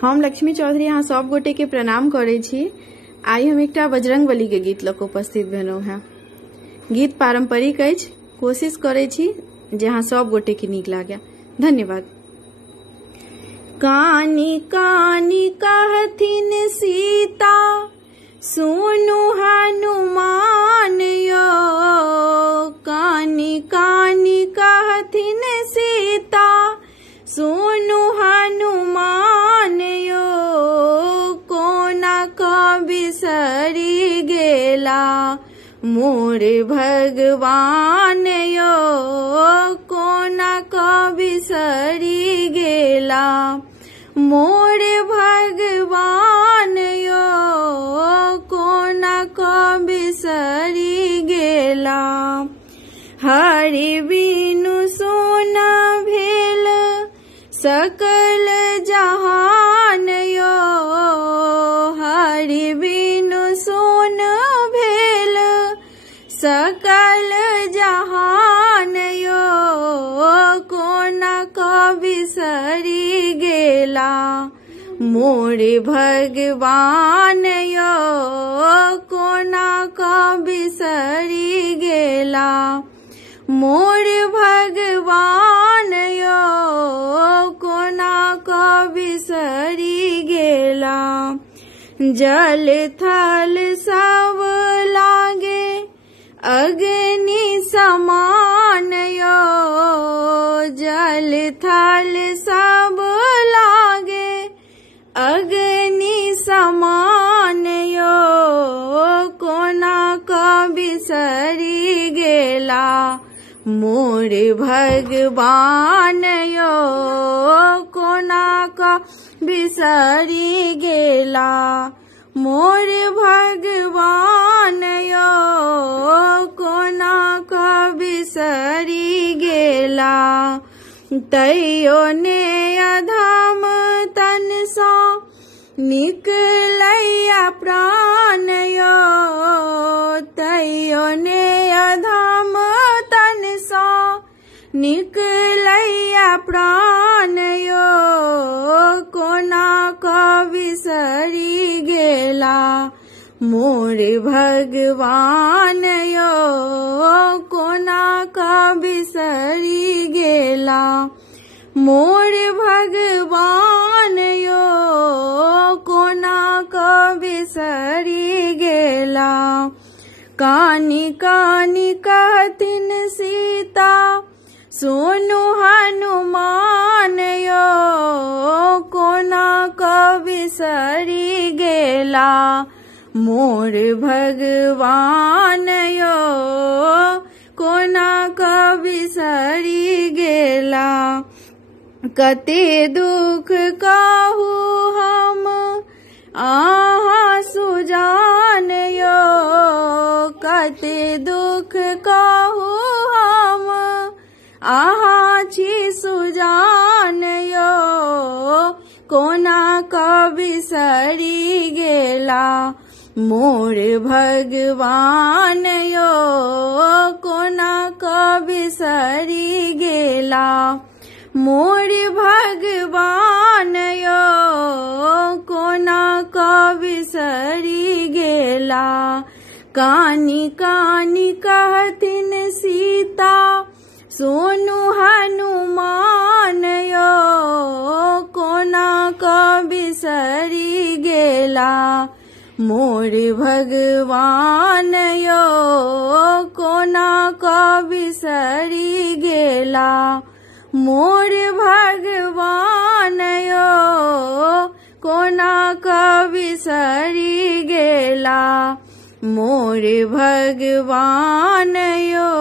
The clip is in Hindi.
हम लक्ष्मी चौधरी यहाँ सब गोटे के प्रणाम करे छी। आई हम एकटा बजरंगबली के गीत लऽ कऽ उपस्थित भेलहुँ हैं। गीत पारंपरिक अछि, कोशिश करे छी जे अहाँ सब गोटे के नीक लागे। धन्यवाद। कानी कानी कहथिन सीता, सुनु हनुमान यो। कानी कानी कहथिन सीता, सुनु हनुमान यो। कोना क बिसरी गेला मोर भगवान यो। कोना क बिसरी गेला मोर भगवान यो। कोना क बिसरी गेला। हरि बिनु सोना भेल सकल जहान यो। हरि बिनु सोन भेल सकल जहान यो। कोना क बिसरी गेला मोर भगवान यो। कोना क बिसरी गेला मोर भगवान यो। कोना क बिसरी गेला। जल थल सब लागे अग्नि समान यो। जल थल सब लागे अग्नि समान यो। कोना क बिसरी गेला मोर भगवान यो। कोना क बिसरी गेला मोर भगवान यो। कोना क बिसरी गेला। तैयो ने अधम तन सा निकलैया प्राण यो। तैयो ने अधम तन सा निकलैया प्राण यो। कोना क बिसरी गेला मोर भगवान यो। कोना क बिसरी गेला मोर भगवान यो। कोना क बिसरी गेला। कानी कानी कहथिन सीता, सुनु हनुमान यो। कोना क बिसरी गेला मोर भगवान यो। कोना क बिसरी गेला। कते दुख काहू हम आहा सुजान यो। कते दुख काहू हम आहा छी सुजान यो। कोना क बिसरी गेला मोर भगवान यो। कोना क बिसरी गेला मोर भगवान यो। कोना क बिसरी गेला। कानी कानी कहथिन सीता, सुनु हनुमान यो। कोना क बिसरी गेला मोर भगवान यो। कोना क बिसरी गेला मोर भगवान यो। कोना क बिसरी गेला मोर भगवान यो।